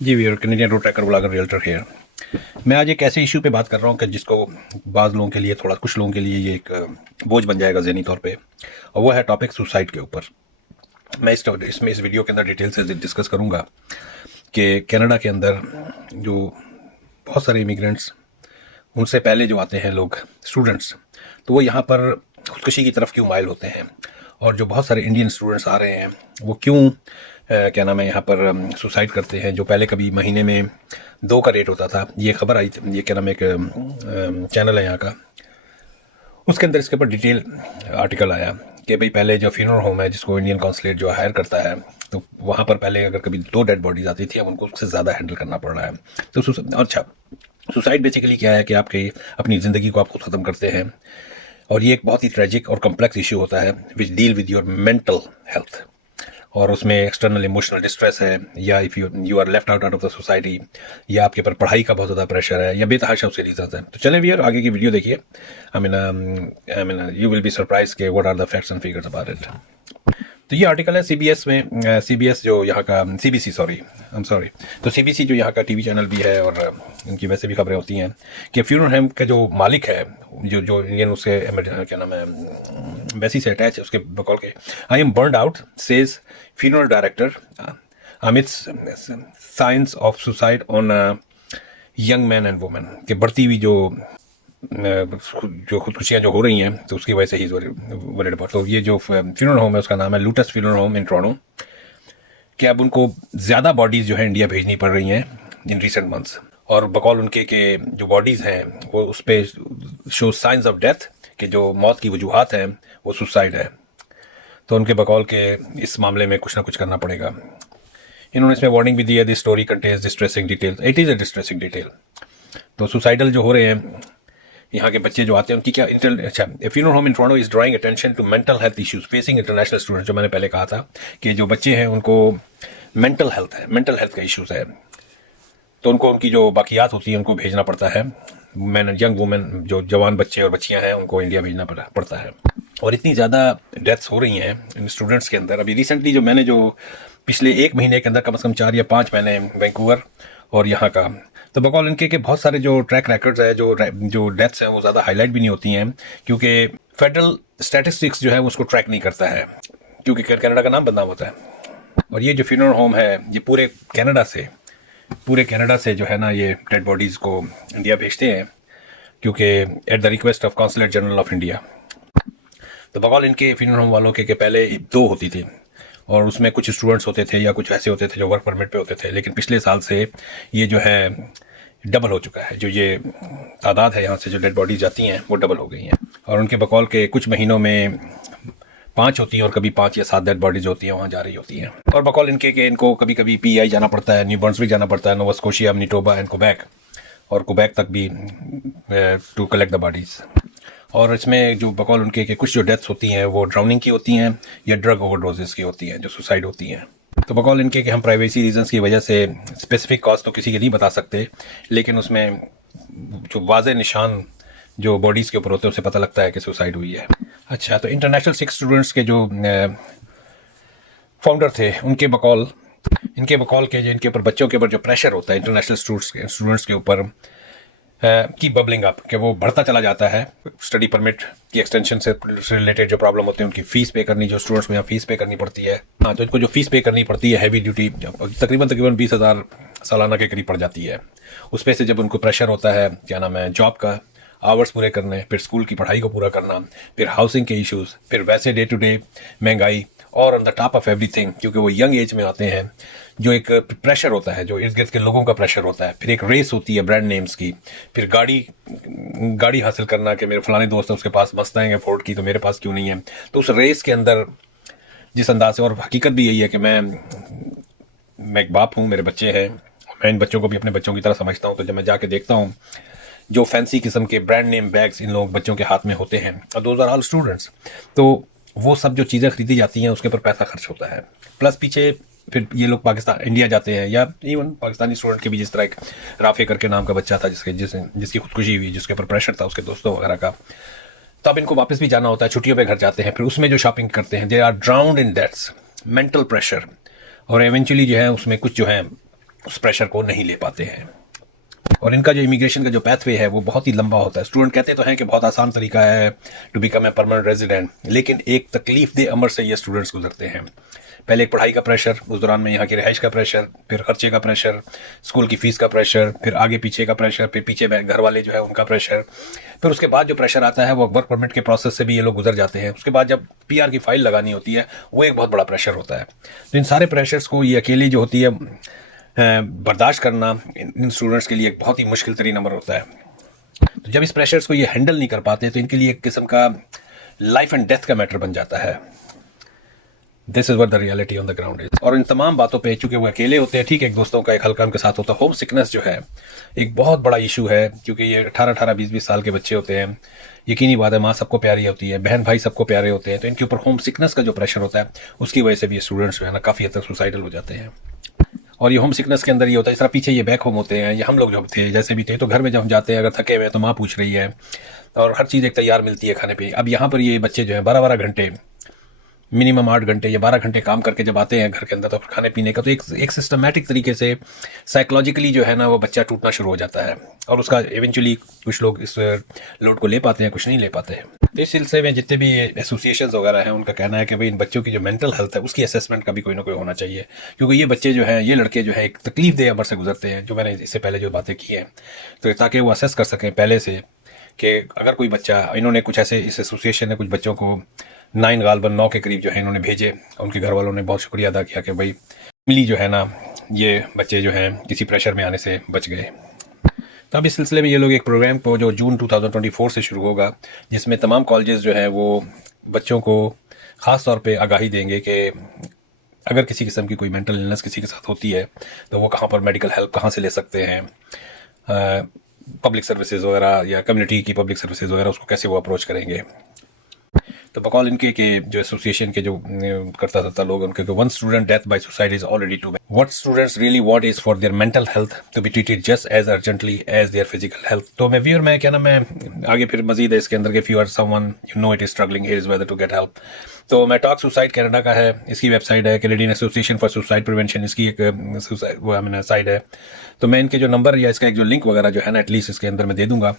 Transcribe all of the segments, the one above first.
Ji Veer, Canadian road tracker blogger realtor here. मैं आज एक ऐसे इशू पे बात कर रहा हूँ कि जिसको बाज़ लोगों के लिए, थोड़ा कुछ लोगों के लिए ये एक बोझ बन जाएगा ज़हनी तौर पे, और वो है टॉपिक सुसाइड के ऊपर। मैं इस वीडियो के अंदर डिटेल से डिस्कस करूँगा कि कनाडा के अंदर जो बहुत सारे इमिग्रेंट्स, उनसे पहले जो आते हैं लोग, स्टूडेंट्स, तो वो यहाँ पर खुदकुशी की तरफ क्यों माइल होते हैं, और जो बहुत सारे इंडियन स्टूडेंट्स आ रहे हैं वो क्यों क्या नाम है यहाँ पर सुसाइड करते हैं। जो पहले कभी महीने में 2 का रेट होता था, ये खबर आई थी, ये क्या नाम है, एक चैनल है यहाँ का, उसके अंदर इसके ऊपर डिटेल आर्टिकल आया कि भाई पहले जो फ्यूनरल होम है जिसको इंडियन कॉन्सुलेट जो हायर करता है, तो वहाँ पर पहले अगर कभी 2 डेड बॉडीज आती थी, अब उनको उससे ज़्यादा हैंडल करना पड़ रहा है। तो अच्छा, सुसाइड बेसिकली क्या है कि आपकी अपनी ज़िंदगी को आप खुद ख़त्म करते हैं, और ये एक बहुत ही ट्रेजिक और कम्प्लेक्स इशू होता है which deal with your mental health. और उसमें एक्सटर्नल इमोशनल डिस्ट्रेस है, या if you are left out of the society, या आपके पर पढ़ाई का बहुत ज़्यादा प्रेशर है, या बेतहाशा उसके रीजंस हैं। तो चलें भैया, आगे की वीडियो देखिए। I mean you will be surprise के what are the facts and figures about it. तो ये आर्टिकल है सीबीएस में, सीबीएस जो यहाँ का, CBC sorry, I am sorry, तो सीबीसी जो यहाँ का टीवी चैनल भी है, और उनकी वैसे भी खबरें होती हैं कि फ्यूनरल होम का जो मालिक है, जो जो इंडियन उसके क्या नाम है, एम्बेसी से अटैच है, उसके बकौल के, I am burned out says funeral director Amit science of suicide on young man and women, के बढ़ती हुई जो खुदकुशियाँ जो हो रही हैं, तो उसकी वजह से ही वरीड अबाउट। तो ये जो फ्यूनरल होम है उसका नाम है lotus funeral home in Toronto, कि अब उनको ज़्यादा बॉडीज़ जो है इंडिया भेजनी पड़ रही हैं इन रिसेंट मंथ्स, और बकौल उनके के जो बॉडीज़ हैं वो उस पर शो साइंस ऑफ डेथ, कि जो मौत की वजूहत हैं वो सुसाइड है। तो उनके बकौल के इस मामले में कुछ ना कुछ करना पड़ेगा। इन्होंने इसमें वार्निंग भी दी है, this story contains distressing detail, it is a distressing detail. तो सुसाइडल जो हो रहे हैं यहाँ के बच्चे जो आते हैं उनकी क्या अच्छा, funeral home in Toronto is drawing attention to mental health issues facing international students. जो मैंने पहले कहा था कि जो बच्चे हैं उनको मेंटल हेल्थ का इश्यूज है, तो उनको उनकी जो बाकियात होती है उनको भेजना पड़ता है। मैन यंग वुमेन, जो जवान बच्चे और बच्चियां हैं, उनको इंडिया भेजना पड़ता है। और इतनी ज़्यादा डेथ्स हो रही हैं इन स्टूडेंट्स के अंदर। अभी रिसेंटली जो मैंने जो पिछले 1 महीने के अंदर कम से कम 4 या 5 मैंने वैंकूवर और यहाँ का, तो बकौल इनके के बहुत सारे जो ट्रैक रिकॉर्ड्स है, जो डेथ्स हैं वो ज़्यादा हाईलाइट भी नहीं होती हैं, क्योंकि फेडरल स्टैटिस्टिक्स जो है उसको ट्रैक नहीं करता है, क्योंकि कनाडा का नाम बदनाम होता है। और ये जो फ्यूनरल होम है ये पूरे कनाडा से जो है ना, ये डेड बॉडीज़ को इंडिया भेजते हैं, क्योंकि at the request of consulate general of India. तो बकौल इनके फ्यूनरल होम वालों के पहले 2 होती थी, और उसमें कुछ स्टूडेंट्स होते थे या कुछ ऐसे होते थे जो वर्क परमिट पे होते थे, लेकिन पिछले साल से ये जो है डबल हो चुका है। जो ये तादाद है यहाँ से जो डेड बॉडीज जाती हैं वो डबल हो गई हैं, और उनके बकौल के कुछ महीनों में 5 होती हैं, और कभी 5 या 7 डेड बॉडीज होती हैं वहाँ जा रही होती हैं। और बकौल इनके के इनको कभी कभी पीआई जाना पड़ता है, न्यू बर्न्सविक जाना पड़ता है, Nova Scotia, Manitoba and Quebec, और क्वेबेक तक भी टू कलेक्ट द बॉडीज़। और इसमें जो बकौल उनके के कुछ जो डेथ्स होती हैं वो ड्राउनिंग की होती हैं या ड्रग ओवरडोजेस की होती हैं, जो सुसाइड होती हैं। तो बकौल इनके कि हम प्राइवेसी रीजंस की वजह से स्पेसिफिक कॉज तो किसी के नहीं बता सकते, लेकिन उसमें जो वाज़े निशान जो बॉडीज़ के ऊपर होते हैं उससे पता लगता है कि सुसाइड हुई है। अच्छा, तो इंटरनेशनल सिख स्टूडेंट्स के जो फाउंडर थे, इनके बकौल के जो इनके ऊपर बच्चों के ऊपर जो प्रेशर होता है इंटरनेशनल स्टूडेंट्स के ऊपर की बबलिंग अप, कि वो बढ़ता चला जाता है। स्टडी परमिट की एक्सटेंशन से रिलेटेड जो प्रॉब्लम होते हैं, उनकी फ़ीस पे करनी, जो स्टूडेंट्स को यहाँ फ़ीस पे करनी पड़ती है, हाँ, तो इनको जो फ़ीस पे करनी पड़ती है हैवी ड्यूटी, तकरीबन 20,000 सालाना के करीब पड़ जाती है। उस पर से जब उनको प्रेशर होता है, क्या नाम है, जॉब का आवर्स पूरे करने, फिर स्कूल की पढ़ाई को पूरा करना, फिर हाउसिंग के इश्यूज़, फिर वैसे डे टू डे महंगाई, और on the top of everything, क्योंकि वो यंग एज में आते हैं, जो एक प्रेशर होता है, जो इर्द गिर्द के लोगों का प्रेशर होता है, फिर एक रेस होती है ब्रांड नेम्स की, फिर गाड़ी हासिल करना, कि मेरे फलाने दोस्त है उसके पास मस्टैंग है फोर्ड की, तो मेरे पास क्यों नहीं है। तो उस रेस के अंदर जिस अंदाज से, और हकीकत भी यही है कि मैं एक बाप हूँ, मेरे बच्चे हैं, मैं इन बच्चों को भी अपने बच्चों की तरह समझता हूँ। तो जब मैं जाके देखता हूँ जो फैंसी किस्म के ब्रांड नेम बैग्स इन लोग बच्चों के हाथ में होते हैं, और दोज आर ऑल स्टूडेंट्स, तो वो सब जो चीज़ें खरीदी जाती हैं उसके ऊपर पैसा खर्च होता है। प्लस पीछे फिर ये लोग पाकिस्तान इंडिया जाते हैं, या इवन पाकिस्तानी स्टूडेंट के भी, जिस तरह एक राफे करके नाम का बच्चा था जिसकी खुदकुशी हुई, जिसके ऊपर प्रेशर था उसके दोस्तों वगैरह का, तो अब इनको वापस भी जाना होता है, छुट्टियों पे घर जाते हैं, फिर उसमें जो शॉपिंग करते हैं, they are drowned in that's mental pressure. और एवेंचुअली जो है उसमें कुछ जो है उस प्रेशर को नहीं ले पाते हैं। और इनका जो इमिग्रेशन का जो पैथवे है वो बहुत ही लंबा होता है। स्टूडेंट कहते तो हैं कि बहुत आसान तरीका है to become a permanent resident, लेकिन एक तकलीफ दे अमर से ये स्टूडेंट्स गुजरते हैं। पहले एक पढ़ाई का प्रेशर, उस दौरान में यहाँ की रिहाइश का प्रेशर, फिर खर्चे का प्रेशर, स्कूल की फीस का प्रेशर, फिर आगे पीछे का प्रेशर, फिर पीछे घर वाले जो है उनका प्रेशर, फिर उसके बाद जो प्रेशर आता है वो वर्क परमिट के प्रोसेस से भी ये लोग गुजर जाते हैं। उसके बाद जब पीआर की फाइल लगानी होती है वो एक बहुत बड़ा प्रेशर होता है। तो इन सारे प्रेशर्स को ये अकेली जो होती है बर्दाश्त करना इन स्टूडेंट्स के लिए एक बहुत ही मुश्किल तरीन अमर होता है। तो जब इस प्रेशर्स को ये हैंडल नहीं कर पाते तो इनके लिए एक किस्म का लाइफ एंड डेथ का मैटर बन जाता है। This is what the reality on the ground is. और इन तमाम बातों पे चूंकि वो अकेले होते हैं, ठीक है, एक दोस्तों का एक हल्का उनके साथ होता है। होम सिकनेस जो है एक बहुत बड़ा इशू है, क्योंकि ये 18-18 20-20 साल के बच्चे होते हैं। यकीनी बात है, माँ सबको प्यारी होती है, बहन भाई सबको प्यारे होते हैं, तो इनके ऊपर होम सिकनेस का जो प्रेशर होता है उसकी वजह से भी स्टूडेंट्स जो है ना काफ़ी हद तक सुसाइडल हो जाते हैं। और ये होम सिकनेस के अंदर ये होता है, इस तरह पीछे ये बैक होम होते हैं, ये हम लोग जब थे जैसे भी थे, तो घर में जब हम जाते हैं अगर थके हुए तो माँ पूछ रही है और हर चीज़ एक तैयार मिलती है खाने पे। अब यहाँ पर ये बच्चे जो है 12-12 घंटे, मिनिमम 8 घंटे या 12 घंटे काम करके जब आते हैं घर के अंदर, तो खाने पीने का तो एक सिस्टमेटिक तरीके से साइकोलॉजिकली जो है ना वो बच्चा टूटना शुरू हो जाता है। और उसका इवेंचुअली कुछ लोग इस लोड को ले पाते हैं, कुछ नहीं ले पाते हैं। तो इस सिलसिले में जितने भी एसोसिएशंस वगैरह हैं उनका कहना है कि भाई इन बच्चों की जो मेंटल हेल्थ है उसकी असेसमेंट का भी कोई ना कोई होना चाहिए, क्योंकि ये बच्चे जो हैं, ये लड़के जो है एक तकलीफ दे अमर से गुजरते हैं, जो मैंने इससे पहले जो बातें की हैं, तो ताकि वो असेस कर सकें पहले से कि अगर कोई बच्चा, इन्होंने कुछ ऐसे, इस एसोसिएशन ने कुछ बच्चों को 9 के करीब जो है इन्होंने भेजे। उनके घर वालों ने बहुत शुक्रिया अदा किया कि भाई मिली जो है ना ये बच्चे जो हैं किसी प्रेशर में आने से बच गए। तो अब इस सिलसिले में ये लोग एक प्रोग्राम को जो जून 2024 से शुरू होगा, जिसमें तमाम कॉलेजेस जो हैं वो बच्चों को ख़ास तौर पे आगाही देंगे कि अगर किसी किस्म की कोई मेंटल इलनेस किसी के साथ होती है तो वो कहाँ पर मेडिकल हेल्प कहाँ से ले सकते हैं, पब्लिक सर्विसेज वगैरह या कम्युनिटी की पब्लिक सर्विसेज वगैरह उसको कैसे वो अप्रोच करेंगे। तो बकौल इनके के जो एसोसिएशन के जो करता था लोग उनके, one student death by suicide is already too bad. What students really want is for their mental health to be treated just as urgently as their physical health. तो मैं व्यूअर, मैं क्या ना, मैं आगे फिर मजीद है इसके अंदर के, if you are someone you know it is struggling, here is whether to get help. तो मैं टॉक सुसाइड कनाडा का है, इसकी वेबसाइट है Canadian association for suicide prevention, इसकी एक वो साइट है। तो मैं इनके जो नंबर या इसका एक जो लिंक वगैरह जो है ना एटलीस्ट इसके अंदर मैं दे दूंगा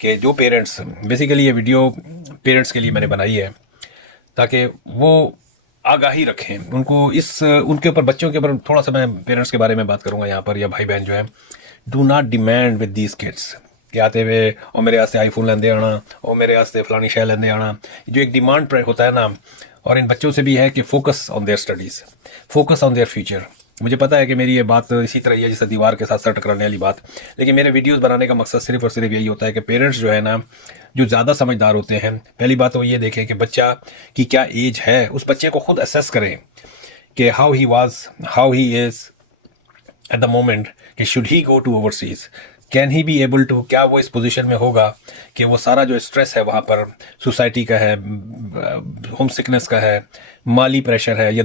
कि जो पेरेंट्स, बेसिकली ये वीडियो पेरेंट्स के लिए मैंने बनाई है ताकि वो आगाही रखें उनको, इस उनके ऊपर, बच्चों के ऊपर थोड़ा सा मैं पेरेंट्स के बारे में बात करूंगा यहाँ पर, या भाई बहन जो है, do not demand with these kids कि आते हुए और मेरे वास्ते आईफोन लेंदे आना और मेरे वास्ते फलानी शय लेंदे आना, जो एक डिमांड होता है ना। और इन बच्चों से भी है कि focus on their studies, focus on their future. मुझे पता है कि मेरी ये बात इसी तरह ही है जैसे दीवार के साथ सर टकराने वाली बात, लेकिन मेरे वीडियोस बनाने का मकसद सिर्फ और सिर्फ यही होता है कि पेरेंट्स जो है ना, जो ज़्यादा समझदार होते हैं, पहली बात तो ये देखें कि बच्चा की क्या एज है, उस बच्चे को खुद असेस करें कि how he is at the moment, कि should he go to overseas, can he be able to, क्या वो इस पोजीशन में होगा कि वो सारा जो स्ट्रेस है वहाँ पर सोसाइटी का है, होम सिकनेस का है, माली प्रेशर है, या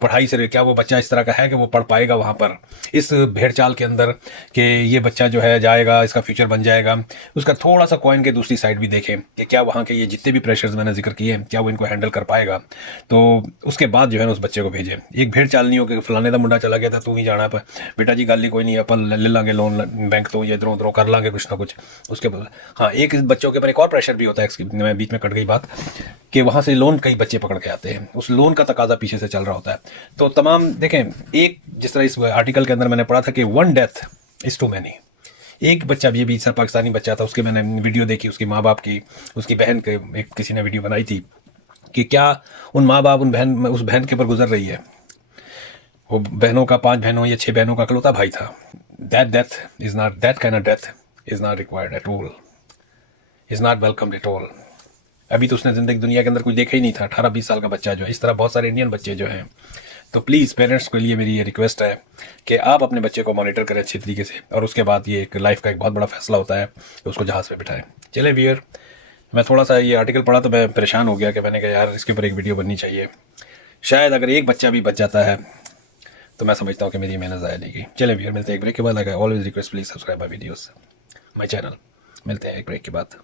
पढ़ाई से, क्या वो बच्चा इस तरह का है कि वो पढ़ पाएगा वहाँ पर इस भेड़ चाल के अंदर, कि ये बच्चा जो है जाएगा, इसका फ्यूचर बन जाएगा। उसका थोड़ा सा कॉइन के दूसरी साइड भी देखें कि क्या वहाँ के ये जितने भी प्रेशर्स मैंने जिक्र किए हैं क्या वो इनको हैंडल कर पाएगा। तो उसके बाद जो है ना उस बच्चे को भेजें। एक भेड़ चाल नहीं हो कि फलाने का मुंडा चला गया था तू ही जाना, पर बेटा जी गल ही कोई नहीं, अपन ले लांगे लोन बैंक तो, या इधरों उधरों कर लांगे कुछ ना कुछ। उसके बाद हाँ, एक बच्चों के ऊपर एक और प्रेशर भी होता है, मैं बीच में कट गई बात, कि वहाँ से लोन कई बच्चे पकड़ के आते हैं, उस लोन का तकाजा पीछे से चल रहा होता है। तो तमाम देखें, एक जिस तरह इस आर्टिकल के अंदर मैंने पढ़ा था कि 1 डेथ इज टू मैनी। एक बच्चा भी सर पाकिस्तानी बच्चा था, उसके मैंने वीडियो देखी, उसके माँ बाप की, उसकी बहन के, एक किसी ने वीडियो बनाई थी कि क्या उन माँ बाप उस बहन के ऊपर गुजर रही है। वो बहनों का 5 बहनों या 6 बहनों का इकलौता भाई था। That kind of death is not required at all, is not welcome at all. अभी तो उसने ज़िंदगी दुनिया के अंदर कुछ देखा ही नहीं था, 18-20 साल का बच्चा जो है, इस तरह बहुत सारे इंडियन बच्चे जो हैं। तो प्लीज़ पेरेंट्स के लिए मेरी ये रिक्वेस्ट है कि आप अपने बच्चे को मॉनिटर करें अच्छी तरीके से, और उसके बाद ये एक लाइफ का एक बहुत बड़ा फैसला होता है कि उसको जहाज़ पे बिठाएं। चले व्यूअर, मैं थोड़ा सा ये आर्टिकल पढ़ा तो मैं परेशान हो गया कि मैंने कहा यार इसके ऊपर एक वीडियो बननी चाहिए। शायद अगर एक बच्चा भी बच जाता है तो मैं समझता हूँ कि मेरी मेहनत ज़ाया नहीं गई। चले व्यूअर, मिलते हैं एक ब्रेक के बाद। Always request, please subscribe my videos, my channel. मिलते हैं एक ब्रेक के बाद।